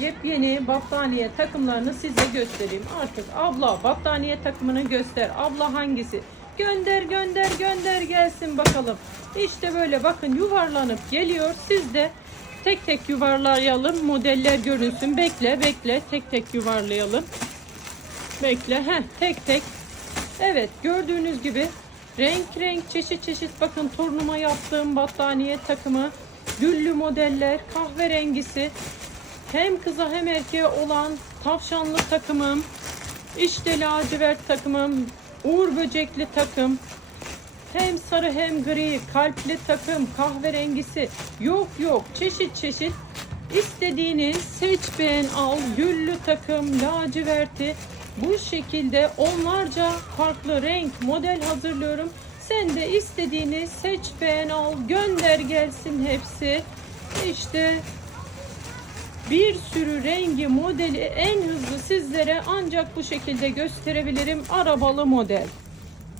yepyeni battaniye takımlarını size göstereyim. Artık abla battaniye takımını göster. Abla hangisi? Gönder gönder gönder gelsin bakalım. İşte böyle bakın yuvarlanıp geliyor. Siz de tek tek yuvarlayalım. Modeller görünsün. Bekle bekle. Tek tek yuvarlayalım. Bekle. Heh, tek tek. Evet gördüğünüz gibi renk renk çeşit çeşit bakın tornuma yaptığım battaniye takımı güllü modeller kahverengisi hem kıza hem erkeğe olan tavşanlı takımım işte lacivert takımım uğur böcekli takım. Hem sarı hem gri kalpli takım kahverengisi. Yok yok çeşit çeşit. İstediğini seç beğen al. Güllü takım laciverti. Bu şekilde onlarca farklı renk model hazırlıyorum. Sen de istediğini seç beğen al. Gönder gelsin hepsi. İşte bir sürü rengi modeli en hızlı sizlere ancak bu şekilde gösterebilirim. Arabalı model